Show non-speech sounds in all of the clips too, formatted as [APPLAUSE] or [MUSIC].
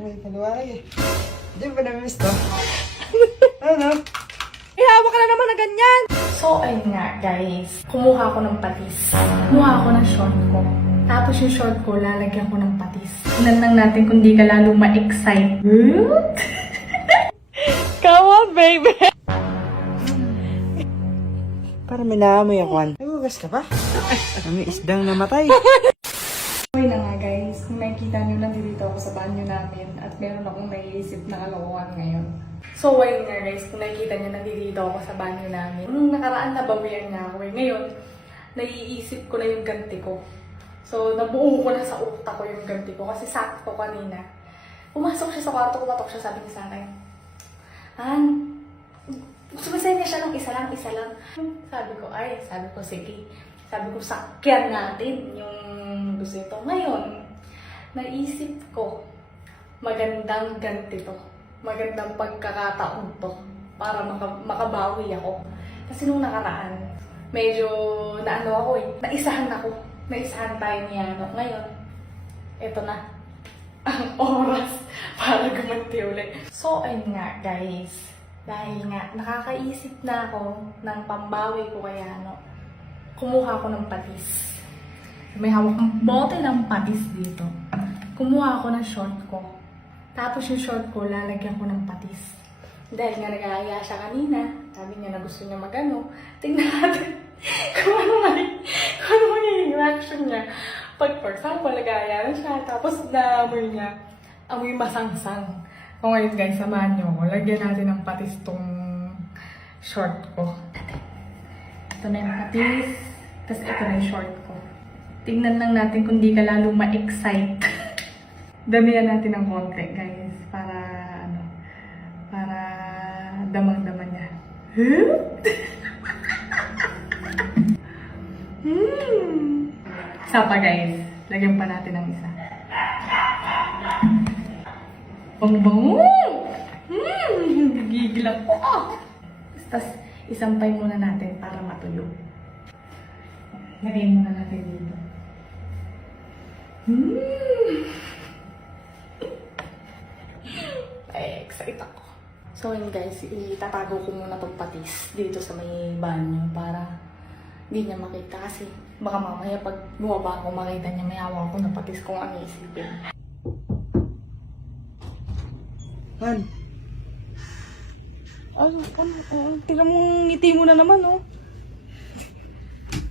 Ay, eh. Hindi mo ba namimiss to? [LAUGHS] ano? Eh, hawak ka na naman na ganyan. So, ayun nga, guys. Kumuha ko ng patis. Kumuha ko ng short ko. Tapos yung short ko, lalagyan ko ng patis. Tignan lang natin kung di ka lalo ma-excite. [LAUGHS] Come on, baby. Para may naamoy ako. Nagugas ka pa? [LAUGHS] May isdang namatay. Meron akong naiisip na kalokohan ngayon. So, ayun nga, guys. Kung nakikita nyo, nandito ako sa banyo namin. Nung nakaraan na bawian niya ako eh. Ngayon, naiisip ko na yung ganti ko. So, nabuo ko na sa utak ko yung ganti ko kasi sakto kanina. Pumasok siya sa kwarto, kumatok siya, sabi niya sa akin, Han, sumisay niya siya ng isa lang, isa lang. Sabi ko, ay, sabi ko, sige. Sabi ko, sakyan natin yung gusto ito. Ngayon, naisip ko, magandang ganti to. Magandang pagkakataon to para maka- makabawi ako. Kasi nung nakaraan, medyo naano ako eh, naisahan ako. Naisahan tayo niya. No? Ngayon, eto na [LAUGHS] ang oras para gumanti ulit. So, ayun nga, guys. Dahil nga, nakakaisip na ako ng pambawi ko kaya, ano, kumuha ko ng patis. May hawak kong bote ng patis dito. Kumuha ako ng short ko. Tapos yung short ko, lalagyan ko ng patis. Dahil nga nag-aaya siya kanina, sabi niya na gusto niya magano. Tingnan natin [LAUGHS] kung ano may, kung ano magiging reaction niya. Pag for example, nag-aaya na siya, tapos naamoy niya, amoy masangsang. O ngayon guys, samahan niyo ako. Lagyan natin ng patis tong short ko. Ito na yung patis, tapos ito na yung short ko. Tingnan lang natin kung di ka lalo ma-excite. [LAUGHS] Damihan natin ng konti, guys. Para, ano, para damang-daman niya. Huh? [LAUGHS] hmm. Isa pa, guys. Lagyan pa natin ng isa. Bang-bango! Hmm, gigil ako. Ah! Tapos, isampay muna natin para matuyo. Lagay muna natin dito. Hmm. Excited ako. So yun guys, itatago ko muna itong patis dito sa may banyo para hindi niya makita kasi baka mamaya pag bumaba ako makita niya may hawak ako na patis kung ano isipin. Han, Ano, ano, ano, tingnan mo ang ngiti mo na naman, oh.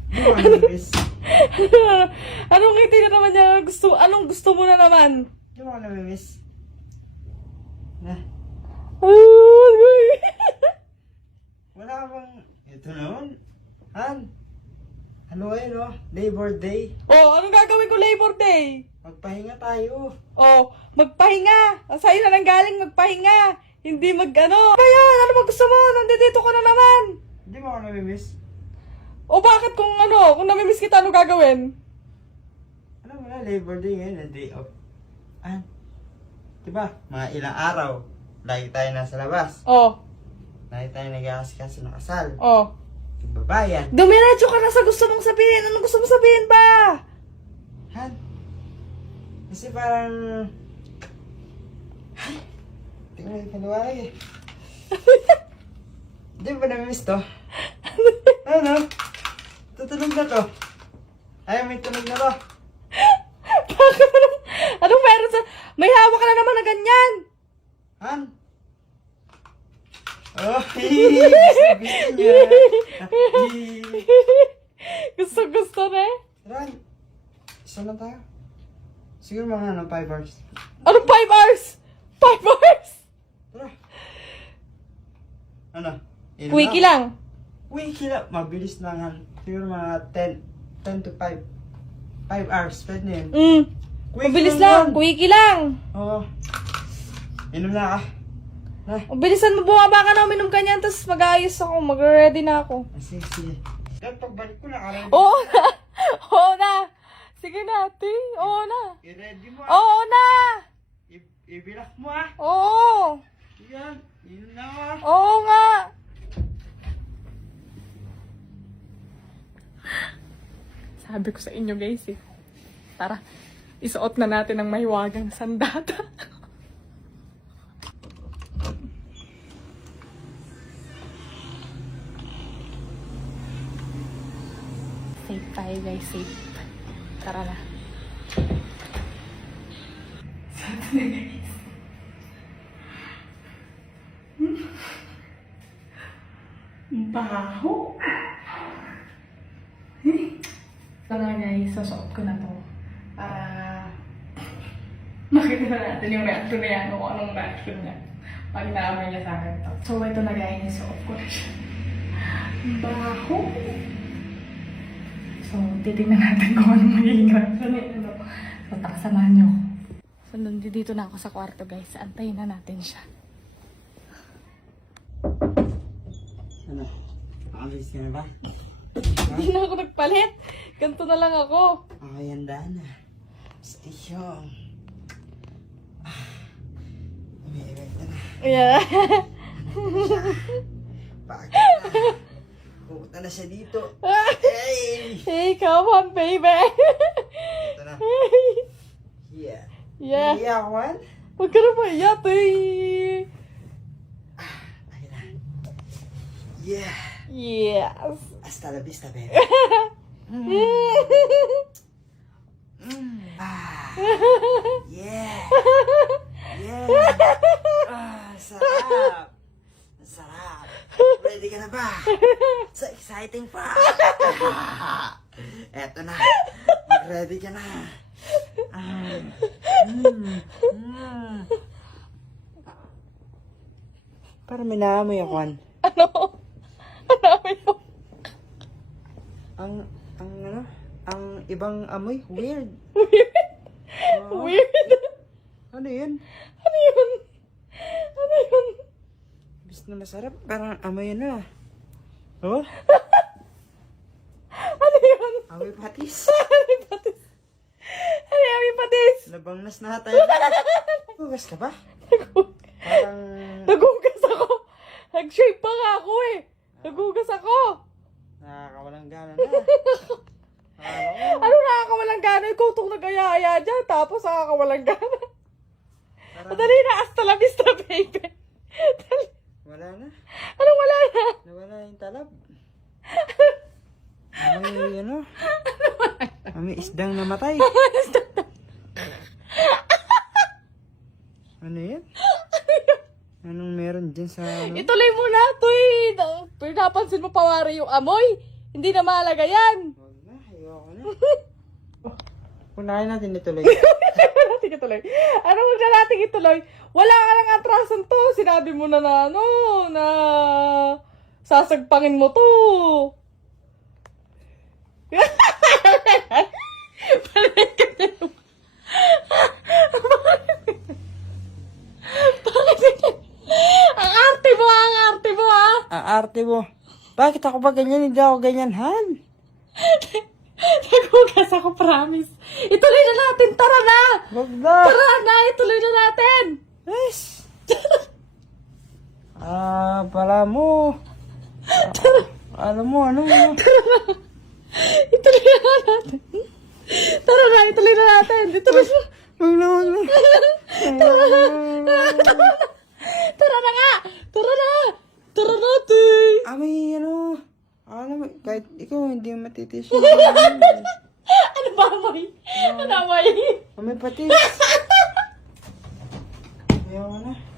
namimiss? [LAUGHS] anong ngiti na naman niya? Gusto, anong gusto mo na naman? Di mo ka namimiss? Na, Ay, wala ka Ito naman. Han, ano ngayon no? Labor Day. oh, anong gagawin ko Labor Day? Magpahinga tayo. Oh, magpahinga. Sa'yo na lang galing magpahinga. Hindi mag ano. Ba yan? Ano ba gusto mo? Nandito ka na naman. Di mo ka namimiss? O bakit kung ano, kung namimiss kita, ano gagawin? Alam mo na, Labor Day ngayon, a day off. Ah, di ba? Mga ilang araw, lagi tayo nasa labas. Oh, Lagi tayo nag-aasikaso ng kasal. oh. Babayan. Dumiretso ka na sa gusto mong sabihin. Ano gusto mong sabihin ba? Han? Kasi parang... Ay, mo yung paliwanag eh. Di mo ba namimiss to? [LAUGHS] ano? Tutulog na to. Ay, may tunog na to. Bakit? Anong meron sa... May hawak ka na naman na ganyan. Han? Oh, gusto, gusto niya. gusto, gusto na eh. Ran, isa na tayo. Siguro mga ano, 5 hours. Ano, five hours? Five hours? Tara. Ano? Ilan na? lang. Wiki lang. Mabilis lang. Han. Siguro mga 10, 10 to 5. 5 hours. Pwede na yun. Mm. Quickie Mabilis lang. yun. Quickie lang. Oo. Inom na ka. Na. Bilisan mo, bumaba ka na, uminom ka niyan, tapos mag-aayos ako, mag-ready na ako. Ah, Sige, sige. Dahil pagbalik ko na, karami. Oo na! [LAUGHS] Oo na! Sige na, ate. Oo na. I-ready mo ah. Oo na! I- Ibilak mo ah. Oo! Yan. Inom na ah. Oo nga! Sabi ko sa inyo guys eh. Tara, isuot na natin ang mahiwagang sandata. [LAUGHS] tayo guys, safe. Tara na. Hmm? Baho. Na guys, susuot ko na to. Para makita na natin yung reaction na yan kung anong reaction niya. Pag naamoy niya sa akin to. So, ito na guys, suot ko na siya. Ang Baho. So, titingnan natin [LAUGHS] kung ano magiging reaction. Ano? So, taka, samahan niyo ako. So, nandito na ako sa kwarto guys. Antayin na natin siya. Ano? Nakabis ka na ba? [LAUGHS] Hindi na ako nagpalit. Ganito na lang ako. Okay, handa na. Station. Ah, may efekto na. Yeah. Bakit na? [LAUGHS] Pupunta na siya dito. [LAUGHS] Hey! hey, come on, baby. Ito na. Yeah. yeah. Yeah, Juan. Huwag ka na maiyak, eh. Ayun na. Yeah. Yes. Hasta la vista, baby. [LAUGHS] Mm. Ah. Yeah. Yeah. Ah, sarap. Sarap. Ready ka na ba? Exciting pa. [LAUGHS] Eto na. Mag-ready ka na. Ah. Mm. Mm. Para may naamoy ako. Juan. ano? [LAUGHS] Ano amoy mo? Ang, ang ano? Ang ibang amoy? Weird. Oo. Weird. Ano yun? Ano yun? Ano yun? Bis na masarap. Parang amoy na. Oh? [LAUGHS] Amoy patis. [LAUGHS] Yung patis? Ano yung patis? Nabangnas na tayo. Hugas ka ba? Parang... Nagugas ako. Nag-shape pa nga ako eh. Nagugas ako. Nakakawalang gana na. Ko, [LAUGHS] Ano nakakawalang gana? Ikaw itong nag-aya-aya dyan. Tapos nakakawalang gana. parang Madali na. Hasta la vista, baby. [LAUGHS] Dali. wala na. Ano wala na? Nawala yung talab. Ano? [LAUGHS] Amoy [LAUGHS] isdang namatay. Ano yan? Anong meron dyan sa ano? Ituloy mo na, Toy. Na- Pinapansin mo pawari yung amoy. Hindi na mahalaga yan. Huwag na, ayoko na. [LAUGHS] Unahin natin ituloy. natin ituloy. Ano huwag na natin ituloy? Wala ka lang atrasan to. Sinabi mo na na ano, na sasagpangin mo to. Balik ka na? Ang arte mo, ang arte mo, ah. Ang arte mo. Bakit ako ba ganyan? Hindi ako ganyan, Han. Nagugas ako, promise. Ituloy na natin, tara na! Wag na. Tara na, ituloy na natin! Yes. Ah, pala mo. Ah, alam mo, ano mo? Ituloy na natin. Tara na, ituloy na natin. Ituloy na. Wag na, wag na. Tara na nga! Tara na! Tara natin! May ano. Alam mo, kahit ikaw hindi mo matitis. [LAUGHS] Ano ba amoy? Ano amoy? May patis. Ayaw na.